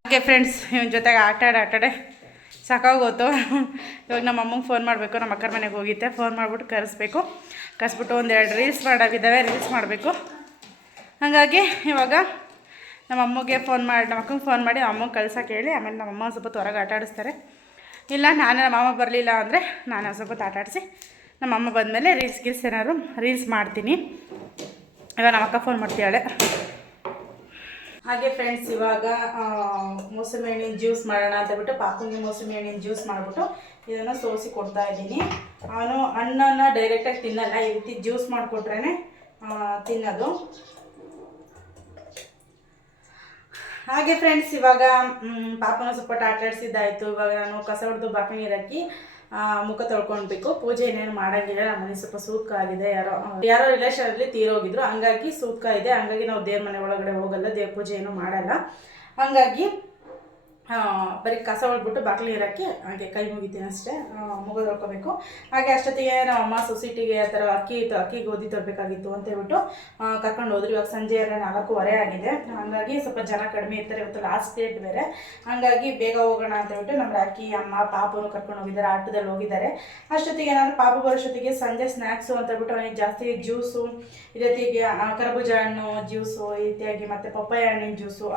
ಓಕೆ ಫ್ರೆಂಡ್ಸ್ ಇವನ್ ಜೊತೆಗೆ ಆಟ ಆಡಿ ಆಟಾಡೆ ಸಾಕಾಗೋತು ಇವಾಗ ನಮ್ಮ ಅಮ್ಮಂಗೆ ಫೋನ್ ಮಾಡಬೇಕು, ನಮ್ಮ ಅಕ್ಕರ ಮನೆಗೆ ಹೋಗಿದ್ದೆ. ಫೋನ್ ಮಾಡಿಬಿಟ್ಟು ಕರೆಸ್ಬೇಕು. ಕರೆಸ್ಬಿಟ್ಟು ಒಂದೆರಡು ರೀಲ್ಸ್ ಮಾಡೋವಿದ್ದಾವೆ ರೀಲ್ಸ್ ಮಾಡಬೇಕು. ಹಾಗಾಗಿ ಇವಾಗ ನಮ್ಮ ಅಮ್ಮಗೆ ಫೋನ್ ಮಾಡಿ, ನಮ್ಮ ಅಕ್ಕಂಗೆ ಫೋನ್ ಮಾಡಿ ಅಮ್ಮಂಗೆ ಕಳ್ಸೋಕೆ ಹೇಳಿ, ಆಮೇಲೆ ನಮ್ಮ ಅಮ್ಮ ಸ್ವಲ್ಪ ಹೊರಗೆ ಆಟ ಆಡಿಸ್ತಾರೆ. ಇಲ್ಲ, ನಾನು ನಮ್ಮ ಮಾಮ ಬರಲಿಲ್ಲ ಅಂದರೆ ನಾನು ಸ್ವಲ್ಪ ಹೊತ್ತು ಆಟ ಆಡಿಸಿ ನಮ್ಮ ಅಮ್ಮ ಬಂದಮೇಲೆ ರೀಲ್ಸ್ ಗೀಲ್ಸ್ ಏನಾದ್ರು ರೀಲ್ಸ್ ಮಾಡ್ತೀನಿ. ಇವಾಗ ನಮ್ಮ ಅಕ್ಕ ಫೋನ್ ಮಾಡ್ತೀಯಾಳೆ ಹಾಗೆ ಫ್ರೆಂಡ್ಸ್ ಇವಾಗ ಮೊಸರು ಹಣ್ಣಿನ ಜ್ಯೂಸ್ ಮಾಡೋಣ ಅಂತ ಬಿಟ್ಟು ಪಾಪುಗೆ ಮೊಸರು ಹಣ್ಣಿನ ಜ್ಯೂಸ್ ಮಾಡಿಬಿಟ್ಟು ಇದನ್ನು ಸೋಸಿ ಕೊಡ್ತಾ ಇದ್ದೀನಿ. ಅವನು ಹಣ್ಣನ್ನು ಡೈರೆಕ್ಟಾಗಿ ತಿನ್ನಲ್ಲ ಈ ರೀತಿ ಜ್ಯೂಸ್ ಮಾಡಿಕೊಟ್ರೇ ತಿನ್ನೋದು. ಹಾಗೆ ಫ್ರೆಂಡ್ಸ್ ಇವಾಗ ಪಾಪನ ಸ್ವಲ್ಪ ಟಾಟಾಡ್ಸಿದ್ದಾಯಿತು ಇವಾಗ ನಾನು ಕಸ ಹೊಡೆದು ಬಾಕಿ ನೀರು ಹಾಕಿ ಆ, ಮುಖ ತೊಳ್ಕೊಳ್ಬೇಕು ಪೂಜೆ ಏನೇನು ಮಾಡೋಂಗಿಲ್ಲ, ನಮ್ಮ ಮನೆ ಸ್ವಲ್ಪ ಸೂತ್ಕ ಆಗಿದೆ ಯಾರೋ ಯಾರೋ ರಿಲೇಷನಲ್ಲಿ ತೀರೋಗಿದ್ರು. ಹಂಗಾಗಿ ಸೂತ್ಕ ಇದೆ ಹಂಗಾಗಿ ನಾವು ದೇವ್ರ ಮನೆ ಒಳಗಡೆ ಹೋಗಲ್ಲ, ದೇವ್ರ ಪೂಜೆ ಏನು ಮಾಡಲ್ಲ. ಹಂಗಾಗಿ ಬರೀ ಕಸ ಹೊಳ್ಬಿಟ್ಟು ಬಾಗಿಲು ಇರೋಕ್ಕೆ ಹಾಗೆ ಕೈ ಮುಗಿತೀನಿ ಅಷ್ಟೇ. ಮುಗಿದು ಮುಖ ಹಾಗೆ ಅಷ್ಟೊತ್ತಿಗೆ ನಮ್ಮ ಅಮ್ಮ ಸೊಸೈಟಿಗೆ ಆ ಥರ ಅಕ್ಕಿ ಅಕ್ಕಿ ಗೋಧಿ ತರಬೇಕಾಗಿತ್ತು ಅಂತ ಹೇಳ್ಬಿಟ್ಟು ಕರ್ಕೊಂಡು ಹೋದ್ರು. ಇವಾಗ ಸಂಜೆ ಎಲ್ಲ ನಾಲ್ಕೂವರೆ ಆಗಿದೆ. ಹಾಗಾಗಿ ಸ್ವಲ್ಪ ಜನ ಕಡಿಮೆ ಇರ್ತಾರೆ. ಇವತ್ತು ಲಾಸ್ಟ್ ಡೇಟ್ ಬೇರೆ. ಹಾಗಾಗಿ ಬೇಗ ಹೋಗೋಣ ಅಂತ ಹೇಳ್ಬಿಟ್ಟು ನಮ್ಮ ಅಕ್ಕಿ ಅಮ್ಮ, ಪಾಪನು ಕರ್ಕೊಂಡು ಹೋಗಿದ್ದಾರೆ. ಆಟೋದಲ್ಲಿ ಹೋಗಿದ್ದಾರೆ. ಅಷ್ಟೊತ್ತಿಗೆ ನಾನು ಪಾಪು ಬರೋಷ್ಟೊತ್ತಿಗೆ ಸಂಜೆ ಸ್ನ್ಯಾಕ್ಸು ಅಂತ ಹೇಳ್ಬಿಟ್ಟು ಅವನಿಗೆ ಜಾಸ್ತಿ ಜ್ಯೂಸು ಇದೇ ರೀತಿಗೆ ಕರ್ಬೂಜ ಹಣ್ಣು ಜ್ಯೂಸು ಈ ರೀತಿಯಾಗಿ ಮತ್ತು ಪಪ್ಪಾಯ ಹಣ್ಣಿನ ಜ್ಯೂಸು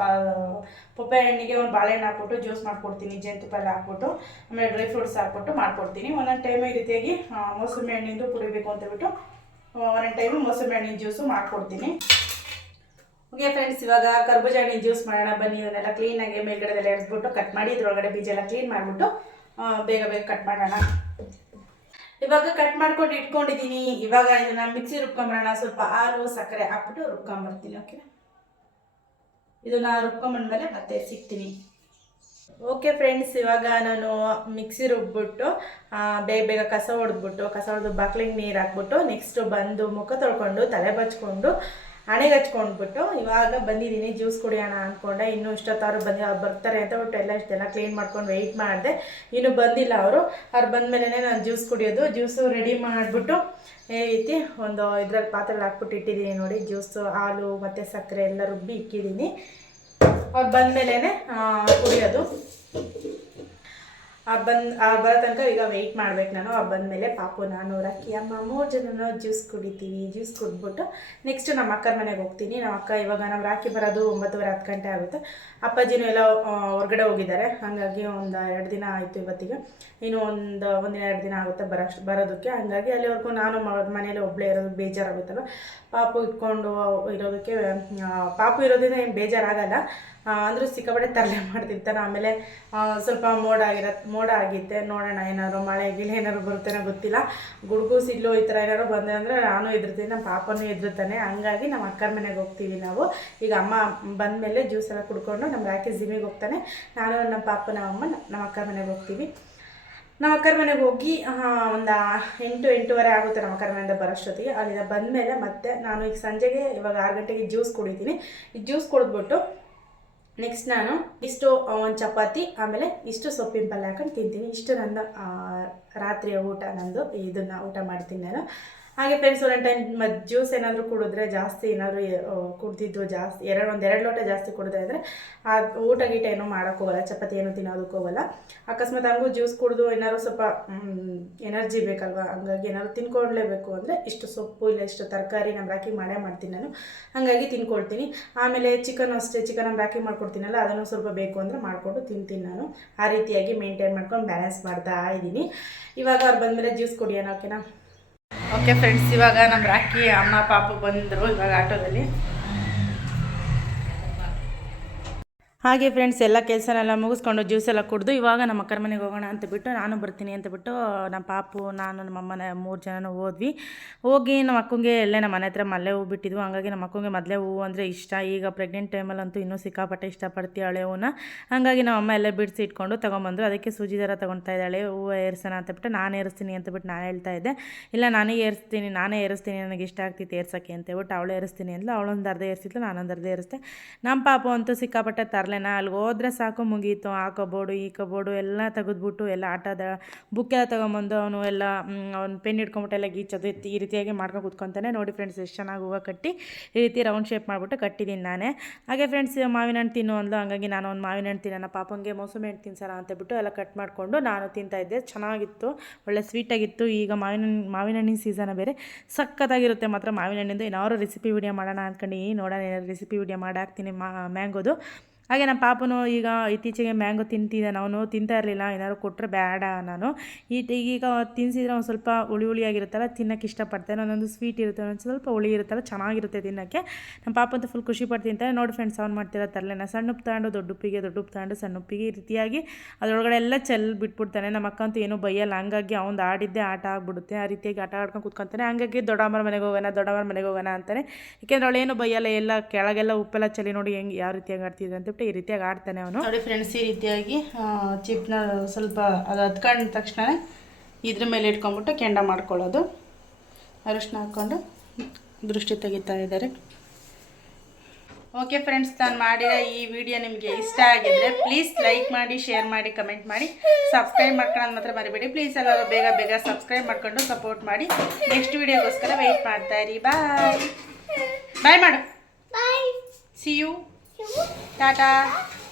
ಪಪ್ಪಾಯ ಹಣ್ಣಿಗೆ ಒಂದು ಬಾಳೆಹಣ್ಣು ಹಾಕ್ಬಿಟ್ಟು ಜ್ಯೂಸ್ ಮಾಡ್ಕೊಡ್ತೀನಿ, ಜೇನುತುಪ್ಪ ಹಾಕ್ಬಿಟ್ಟು, ಆಮೇಲೆ ಡ್ರೈ ಫ್ರೂಟ್ಸ್ ಹಾಕ್ಬಿಟ್ಟು ಮಾಡ್ಕೊಡ್ತೀನಿ. ಒಂದೊಂದು ಟೈಮ್ ಈ ರೀತಿಯಾಗಿ ಮೊಸರು ಹಣ್ಣಿಂದು ಕುಡಿಬೇಕು ಅಂತ ಹೇಳ್ಬಿಟ್ಟು ಒಂದೊಂದು ಟೈಮು ಮೊಸರು ಹಣ್ಣಿನ ಜ್ಯೂಸು ಮಾಡ್ಕೊಡ್ತೀನಿ. ಓಕೆ ಫ್ರೆಂಡ್ಸ್ ಇವಾಗ ಕರ್ಬೂಜ ಹಣ್ಣಿನ ಜ್ಯೂಸ್ ಮಾಡೋಣ. ಬನ್ನಿ, ಇವನ್ನೆಲ್ಲ ಕ್ಲೀನಾಗಿ ಮೇಲ್ಗಡೆದೆಲ್ಲ ಎರೆಸ್ಬಿಟ್ಟು ಕಟ್ ಮಾಡಿ, ಇದ್ರೊಳಗಡೆ ಬೀಜ ಎಲ್ಲ ಕ್ಲೀನ್ ಮಾಡಿಬಿಟ್ಟು ಬೇಗ ಬೇಗ ಕಟ್ ಮಾಡೋಣ. ಇವಾಗ ಕಟ್ ಮಾಡ್ಕೊಂಡು ಇಟ್ಕೊಂಡಿದ್ದೀನಿ. ಇವಾಗ ಇದನ್ನ ಮಿಕ್ಸಿ ರುಬ್ಕೊಂಬರೋಣ ಸ್ವಲ್ಪ ಹಾಲು, ಸಕ್ಕರೆ ಹಾಕ್ಬಿಟ್ಟು ರುಬ್ಕೊಂಬರ್ತೀನಿ ಓಕೆ ಇದನ್ನ ರುಬ್ಕೊಂಬಂದ್ಮೇಲೆ ಮತ್ತೆ ಸಿಗ್ತೀನಿ. ಓಕೆ ಫ್ರೆಂಡ್ಸ್ ಇವಾಗ ನಾನು ಮಿಕ್ಸಿ ರುಬ್ಬಿಟ್ಟು ಬೇಗ ಬೇಗ ಕಸ ಹೊಡೆದ್ಬಿಟ್ಟು ಕಸ ಹೊಡೆದು ಬಾಕ್ಲಿಗೆ ನೀರು ಹಾಕ್ಬಿಟ್ಟು ನೆಕ್ಸ್ಟ್ ಬಂದು ಮುಖ ತೊಳ್ಕೊಂಡು, ತಲೆ ಬಚ್ಕೊಂಡು ಹಣೆಗೆ ಹಚ್ಕೊಂಡ್ಬಿಟ್ಟು ಇವಾಗ ಬಂದಿದ್ದೀನಿ, ಜ್ಯೂಸ್ ಕುಡಿಯೋಣ ಅಂದ್ಕೊಂಡೆ ಇನ್ನೂ ಇಷ್ಟೊತ್ತಾರು ಬಂದು ಬರ್ತಾರೆ ಅಂತ ಬಿಟ್ಟು ಎಲ್ಲ ಇಷ್ಟೆಲ್ಲ ಕ್ಲೀನ್ ಮಾಡ್ಕೊಂಡು ವೆಯ್ಟ್ ಮಾಡಿದೆ. ಇನ್ನು ಬಂದಿಲ್ಲ ಅವರು. ಅವ್ರು ಬಂದಮೇಲೆ ನಾನು ಜ್ಯೂಸ್ ಕುಡಿಯೋದು. ಜ್ಯೂಸು ರೆಡಿ ಮಾಡಿಬಿಟ್ಟು ಈ ರೀತಿ ಒಂದು ಇದ್ರಲ್ಲಿ ಪಾತ್ರೆಲಿ ಹಾಕ್ಬಿಟ್ಟು ಇಟ್ಟಿದ್ದೀನಿ ನೋಡಿ, ಜ್ಯೂಸು, ಹಾಲು ಮತ್ತು ಸಕ್ಕರೆ ಎಲ್ಲ ರುಬ್ಬಿ ಇಕ್ಕಿದ್ದೀನಿ. ಅವ್ರು ಬಂದಮೇಲೆ ಕುಡಿಯೋದು. ಅವ್ರು ಬಂದು ಆ ಬರೋ ತನಕ ಈಗ ವೆಯ್ಟ್ ಮಾಡ್ಬೇಕು ನಾನು. ಹಬ್ಬದ ಮೇಲೆ ಪಾಪು ನಾನು ರಕ್ಕಿ ಅಮ್ಮ ಮೂರು ಜನನೂ ಜ್ಯೂಸ್ ಕುಡಿತೀವಿ ಜ್ಯೂಸ್ ಕುಡ್ಬಿಟ್ಟು ನೆಕ್ಸ್ಟ್ ನಮ್ಮ ಅಕ್ಕನ ಮನೆಗೆ ಹೋಗ್ತೀನಿ. ನಮ್ಮ ಅಕ್ಕ ಇವಾಗ ನಾವು ರಾಕಿ ಬರೋದು ಒಂಬತ್ತುವರೆ ಹತ್ತು ಗಂಟೆ ಆಗುತ್ತೆ. ಅಪ್ಪಾಜಿನೂ ಎಲ್ಲ ಹೊರಗಡೆ ಹೋಗಿದ್ದಾರೆ. ಹಾಗಾಗಿ ಒಂದು ಎರಡು ದಿನ ಆಯಿತು ಇವತ್ತಿಗೆ. ಇನ್ನು ಒಂದು ಒಂದಿನ ಎರಡು ದಿನ ಆಗುತ್ತೆ ಬರೋಷ್ಟು ಬರೋದಕ್ಕೆ. ಹಾಗಾಗಿ ಅಲ್ಲಿವರೆಗೂ ನಾನು ಮನೇಲಿ ಒಬ್ಬಳೇ ಇರೋದು ಬೇಜಾರಾಗುತ್ತಲ್ಲ ಪಾಪು ಇಟ್ಕೊಂಡು ಇರೋದಕ್ಕೆ ಆ, ಪಾಪು ಇರೋದ್ರಿಂದ ಏನು ಬೇಜಾರಾಗಲ್ಲ. ಆ, ಅಂದ್ರೂ ಸಿಕ್ಕಾಪಟ್ಟೆ ತರಲೆ ಮಾಡ್ತಿರ್ತಾರೆ ಆಮೇಲೆ ಸ್ವಲ್ಪ ಮೋಡ ಆಗಿರೋ, ಮೋಡ ಆಗಿತ್ತೆ ನೋಡೋಣ ಏನಾದ್ರು ಮಳೆ ಗಿಳೆ ಏನಾದ್ರು ಬರುತ್ತೇನೋ ಗೊತ್ತಿಲ್ಲ. ಗುಡುಗು, ಸಿಡ್ಲು ಈ ಥರ ಏನಾದ್ರು ಬಂದೆ ಅಂದರೆ ನಾನು ಎದುರ್ತೀನಿ ನಮ್ಮ ಪಾಪನೂ ಎದುರುತ್ತಾನೆ ಹಂಗಾಗಿ ನಮ್ಮ ಅಕ್ಕರ ಮನೆಗೆ ಹೋಗ್ತೀವಿ ನಾವು. ಈಗ ಅಮ್ಮ ಬಂದಮೇಲೆ ಜ್ಯೂಸ್ ಎಲ್ಲ ಕುಡ್ಕೊಂಡು ನಮ್ಮ ರಾಕಿ ಜಿಮ್ಮಿಗೆ ಹೋಗ್ತಾನೆ. ನಾನು ನಮ್ಮ ಪಾಪ ನಮ್ಮ ಅಮ್ಮ ನಮ್ಮ ಅಕ್ಕರ ಮನೆಗೆ ಹೋಗ್ತೀವಿ. ನಮ್ಮ ಅಕ್ಕರ ಮನೆಗೆ ಹೋಗಿ ಒಂದು ಎಂಟು, ಎಂಟೂವರೆ ಆಗುತ್ತೆ ನಮ್ಮ ಅಕ್ಕರ ಮನೆಯಿಂದ ಬರೋಷ್ಟೊತ್ತಿಗೆ. ಅಲ್ಲಿಂದ ಬಂದಮೇಲೆ ಮತ್ತೆ ನಾನು ಈಗ ಸಂಜೆಗೆ ಇವಾಗ ಆರು ಗಂಟೆಗೆ ಜ್ಯೂಸ್ ಕುಡಿತೀನಿ. ಈ ಜ್ಯೂಸ್ ಕುಡಿದ್ಬಿಟ್ಟು ನೆಕ್ಸ್ಟ್ ನಾನು ಇಷ್ಟು ಒಂದು ಚಪಾತಿ, ಆಮೇಲೆ ಇಷ್ಟು ಸೊಪ್ಪಿನ ಪಲ್ಯ ಹಾಕೊಂಡು ತಿಂತೀನಿ. ಇಷ್ಟು ನನ್ನ ರಾತ್ರಿಯ ಊಟ ನಂದು, ಇದನ್ನು ಊಟ ಮಾಡ್ತೀನಿ ನಾನು. ಹಾಗೆ ಫ್ರೆಂಡ್ಸ್ ಒಂದೊಂದು ಟೈಮ್ ಮತ್ತು ಜ್ಯೂಸ್ ಏನಾದರೂ ಕುಡಿದ್ರೆ ಜಾಸ್ತಿ ಏನಾದರೂ ಕುಡ್ದಿದ್ದು ಜಾಸ್ತಿ, ಎರಡು ಒಂದು, ಎರಡು ಲೋಟ ಜಾಸ್ತಿ ಕುಡಿದ್ರೆ ಅಂದರೆ ಆ ಊಟ ಗೀಟ ಏನೂ ಮಾಡೋಕ್ಕೋಗಲ್ಲ ಚಪಾತಿ ಏನು ತಿನ್ನೋದಕ್ಕೆ ಹೋಗಲ್ಲ. ಅಕಸ್ಮಾತ್ ಹಂಗೂ ಜ್ಯೂಸ್ ಕುಡಿದು ಏನಾದ್ರು ಸ್ವಲ್ಪ ಎನರ್ಜಿ ಬೇಕಲ್ವಾ? ಹಂಗಾಗಿ ಏನಾದ್ರು ತಿನ್ಕೊಳ್ಳೇಬೇಕು ಅಂದರೆ ಇಷ್ಟು ಸೊಪ್ಪು ಇಲ್ಲ, ಇಷ್ಟು ತರಕಾರಿ ನಮ್ಮ ರಾಕಿ ಮಾಡೇ ಮಾಡ್ತೀನಿ ನಾನು. ಹಾಗಾಗಿ ತಿನ್ಕೊಳ್ತೀನಿ. ಆಮೇಲೆ ಚಿಕನ್ ಅಷ್ಟೇ ಚಿಕನ್ ನಮ್ಮ ರಾಕಿ ಮಾಡ್ಕೊಡ್ತೀನಲ್ಲ, ಅದನ್ನು ಸ್ವಲ್ಪ ಬೇಕು ಅಂದರೆ ಮಾಡಿಕೊಂಡು ತಿಂತೀನಿ ನಾನು. ಆ ರೀತಿಯಾಗಿ ಮೇಂಟೈನ್ ಮಾಡ್ಕೊಂಡು ಬ್ಯಾಲೆನ್ಸ್ ಮಾಡ್ತಾ ಇದ್ದೀನಿ. ಇವಾಗ ಅವ್ರು ಬಂದಮೇಲೆ ಜ್ಯೂಸ್ ಕುಡಿಯೋಣ ಓಕೆನಾ ಓಕೆ ಫ್ರೆಂಡ್ಸ್ ಇವಾಗ ನಮ್ಮ ರಾಕಿ ಅಮ್ಮ ಪಾಪ ಬಂದರು ಇವಾಗ ಆಟೋದಲ್ಲಿ. ಹಾಗೆ ಫ್ರೆಂಡ್ಸ್ ಎಲ್ಲ ಕೆಲಸನೆಲ್ಲ ಮುಗಿಸ್ಕೊಂಡು ಜ್ಯೂಸ್ ಎಲ್ಲ ಕುಡಿದು ಇವಾಗ ನಮ್ಮ ಅಕ್ಕರ ಮನೆಗೆ ಹೋಗೋಣ ಅಂತ ಬಿಟ್ಟು ನಾನು ಬರ್ತೀನಿ ಅಂತ ಬಿಟ್ಟು, ನಮ್ಮ ಪಾಪು, ನಾನು, ನಮ್ಮ ಅಮ್ಮನ ಮೂರು ಜನನೂ ಹೋದ್ವಿ. ಹೋಗಿ ನಮ್ಮ ಅಕ್ಕಂಗೆ ಎಲ್ಲೇ ನಮ್ಮ ಮನೆ ಹತ್ರ ಮಲ್ಲೆ ಹೂ ಬಿಟ್ಟಿದ್ವು. ಹಾಗಾಗಿ ನಮ್ಮ ಅಕ್ಕಂಗೆ ಮೊದಲೇ ಹೂವು ಅಂದರೆ ಇಷ್ಟ. ಈಗ ಪ್ರೆಗ್ನೆಂಟ್ ಟೈಮಲ್ಲಂತೂ ಇನ್ನೂ ಸಿಕ್ಕಾಪಟ್ಟೆ ಇಷ್ಟಪಡ್ತೀವಿ ಹಳೆ ಹೂವನ್ನ. ಹಾಗಾಗಿ ನಮ್ಮ ಅಮ್ಮ ಎಲ್ಲ ಬಿಡಿಸಿ ಇಟ್ಕೊಂಡು ತೊಗೊಂಬಂದ್ರು. ಅದಕ್ಕೆ ಸೂಜಿ ದರ ತೊಗೊಳ್ತಾ ಇದ್ದಾಳೆ. ಹೂವು ಏರ್ಸೋಣ ಅಂತ ಬಿಟ್ಟು ನಾನು ಏರಿಸ್ತೀನಿ ಅಂತ ಬಿಟ್ಟು ನಾನು ಹೇಳ್ತಾ ಇದ್ದೆ. ಇಲ್ಲ, ನಾನೇ ಏರಿಸ್ತೀನಿ ನಾನೇ ಏರಿಸ್ತೀನಿ, ನನಗೆ ಇಷ್ಟ ಆಗ್ತಿತ್ತು ಏರ್ಸೋಕ್ಕೆ ಅಂತ ಹೇಳ್ಬಿಟ್ಟು ಅವಳು ಏರಿಸ್ತೀನಿ ಅಂದ್ಲು. ಅವಳೊಂದು ಅರ್ಧ ಏರಿಸಿದ್ಲು, ನಾನೊಂದು ಅರ್ಧ ಏರಿಸ್ತೆ ನಮ್ಮ ಪಾಪು ಅಂತೂ ಸಿಕ್ಕಾಪಟ್ಟೆ ತರಲೆನ ಅಲ್ಲಿಗೆ ಹೋದ್ರೆ ಸಾಕು ಮುಗೀತು. ಆ ಕಬೋರ್ಡು, ಈ ಕಬೋರ್ಡು ಎಲ್ಲ ತೆಗೆದ್ಬಿಟ್ಟು ಎಲ್ಲ ಆಟದ ಬುಕ್ ಎಲ್ಲ ತೊಗೊಂಬಂದು ಅವನು ಎಲ್ಲ ಅವ್ನು ಪೆನ್ ಹಿಡ್ಕೊಂಬಿಟ್ಟು ಎಲ್ಲ ಗೀಚೋದು. ಈ- ರೀತಿಯಾಗಿ ಮಾಡ್ಕೊಂಡು ಕೂತ್ಕೊತಾನೆ. ನೋಡಿ ಫ್ರೆಂಡ್ಸ್ ಎಷ್ಟು ಚೆನ್ನಾಗಿ ಹೂವು ಕಟ್ಟಿ ಈ ರೀತಿ ರೌಂಡ್ ಶೇಪ್ ಮಾಡಿಬಿಟ್ಟು ಕಟ್ಟಿದ್ದೀನಿ ನಾನೇ. ಹಾಗೆ ಫ್ರೆಂಡ್ಸ್ ಮಾವಿನ ಹಣ್ಣು ತಿನ್ನು ಅಂದ್ಲು. ಹಂಗಾಗಿ ನಾನು ಒಂದು ಮಾವಿನ ಹಣ್ಣು ತಿನ್ನೋಣ ಪಾಪಂಗೆ ಮೋಸಂಬಿ ಹಣ್ಣು ತಿನ್ಸೋಣ ಅಂತ ಬಿಟ್ಟು ಎಲ್ಲ ಕಟ್ ಮಾಡಿಕೊಂಡು ನಾನು ತಿಂತಾ ಇದ್ದೆ. ಚೆನ್ನಾಗಿತ್ತು. ಒಳ್ಳೆ ಸ್ವೀಟಾಗಿತ್ತು ಈಗ ಮಾವಿನ ಮಾವಿನ ಹಣ್ಣಿನ ಸೀಸನ್ ಬೇರೆ. ಸಕ್ಕತ್ತಾಗಿರುತ್ತೆ ಮಾತ್ರ ಮಾವಿನ ಹಣ್ಣಿಂದ. ಏನಾದ್ರು ರೆಸಿಪಿ ವಿಡಿಯೋ ಮಾಡೋಣ ಅಂದ್ಕೊಂಡು ನೋಡೋಣ, ಏನಾದ್ರು ರೆಸಿಪಿ ವಿಡಿಯೋ ಮಾಡಿ ಹಾಕ್ತೀನಿ ಮ್ಯಾಂಗೋದು. ಹಾಗೆ ನಮ್ಮ ಪಾಪನು ಈಗ ಇತ್ತೀಚೆಗೆ ಮ್ಯಾಂಗೋ ತಿಂತಿದ್ದಾನೆ. ಅವನು ತಿಂತಾ ಇರಲಿಲ್ಲ. ಏನಾದ್ರು ಕೊಟ್ಟರೆ ಬೇಡ ನಾನು. ಈಗ ತಿನ್ಸಿದ್ರೆ ಒಂದು ಸ್ವಲ್ಪ ಹುಳಿ ಹುಳಿಯಾಗಿರುತ್ತಲ್ಲ, ತಿನ್ನೋಕ್ಕೆ ಇಷ್ಟಪಡ್ತಾನೆ. ಒಂದೊಂದು ಸ್ವೀಟ್ ಇರುತ್ತೆ, ಒಂದೊಂದು ಸ್ವಲ್ಪ ಹುಳಿ ಇರುತ್ತಲ್ಲ, ಚೆನ್ನಾಗಿರುತ್ತೆ ತಿನ್ನೋಕ್ಕೆ. ನಮ್ಮ ಪಾಪ ಅಂತೂ ಫುಲ್ ಖುಷಿ ಪಟ್ಟು ನೋಡಿ ಫ್ರೆಂಡ್ಸ್ ಅವ್ನು ಮಾಡ್ತಿರೋ ತರಲೆನ. ಸಣ್ಣ ಉಪ್ಪು ತಗೊಂಡು, ದೊಡ್ಡ ಉಪ್ಪಿಗೆ, ದೊಡ್ಡ ಉಪ್ಪು ತಗೊಂಡು, ಸಣ್ಣ ಉಪ್ಪಿಗೆ ರೀತಿಯಾಗಿ ಅದರೊಳಗಡೆ ಎಲ್ಲ ಚೆಲ್ ಬಿಟ್ಬಿಡ್ತಾನೆ. ನಮ್ಮ ಅಕ್ಕ ಅಂತೂ ಏನೂ ಬೈಯಲ್ಲ. ಹಂಗಾಗಿ ಅವ್ನು ಆಡಿದ್ದೇ ಆಟ ಆಗ್ಬಿಡುತ್ತೆ. ಆ ರೀತಿಯಾಗಿ ಆಟ ಆಡ್ಕೊಂಡು ಕೂತ್ಕೊಂತಾನೆ. ಹಂಗಾಗಿ ದೊಡ್ಡಮ್ಮರ ಮನೆಗೆ ಹೋಗೋಣ ದೊಡ್ಡಮ್ಮರ ಮನೆಗೆ ಹೋಗೋಣ ಅಂತಾನೆ. ಏಕೆಂದ್ರೆ ಅವಳೇನು ಬೈಯಲ್ಲ. ಎಲ್ಲ ಕೆಳಗೆಲ್ಲ ಉಪ್ಪೆಲ್ಲ ಚಲಿ ನೋಡಿ ಹೆಂಗೆ ಯಾವ ರೀತಿಯಾಗಿ ಆಡ್ತಿದ್ರು ಅಂತ ಬಿಟ್ಟು ಈ ರೀತಿಯಾಗಿ ಆಡ್ತಾನೆ ಅವನು. ನೋಡಿ ಫ್ರೆಂಡ್ಸ್ ಈ ರೀತಿಯಾಗಿ ಚಿಪ್ನ ಸ್ವಲ್ಪ ಅದು ಹತ್ಕೊಂಡ ತಕ್ಷಣ ಇದ್ರ ಮೇಲೆ ಇಟ್ಕೊಂಡ್ಬಿಟ್ಟು ಕೆಂಡ ಮಾಡ್ಕೊಳ್ಳೋದು. ಅರಿಶಿನ ಹಾಕ್ಕೊಂಡು ದೃಷ್ಟಿ ತೆಗಿತಾ ಇದ್ದಾರೆ. ಓಕೆ ಫ್ರೆಂಡ್ಸ್ ನಾನು ಮಾಡಿರೋ ಈ ವಿಡಿಯೋ ನಿಮಗೆ ಇಷ್ಟ ಆಗಿದ್ರೆ ಪ್ಲೀಸ್ ಲೈಕ್ ಮಾಡಿ ಶೇರ್ ಮಾಡಿ ಕಮೆಂಟ್ ಮಾಡಿ. ಸಬ್ಸ್ಕ್ರೈಬ್ ಮಾಡ್ಕೊಳ್ಳೋದು ಮಾತ್ರ ಮರಿಬೇಡಿ. ಪ್ಲೀಸ್ ಎಲ್ಲರೂ ಬೇಗ ಬೇಗ ಸಬ್ಸ್ಕ್ರೈಬ್ ಮಾಡ್ಕೊಂಡು ಸಪೋರ್ಟ್ ಮಾಡಿ. ನೆಕ್ಸ್ಟ್ ವಿಡಿಯೋಗೋಸ್ಕರ ವೆಯ್ಟ್ ಮಾಡ್ತಾ ಇರಿ. ಬಾಯ್ ಬಾಯ್ ಮಾಡು ಸಿ ಯು 嘎嘎。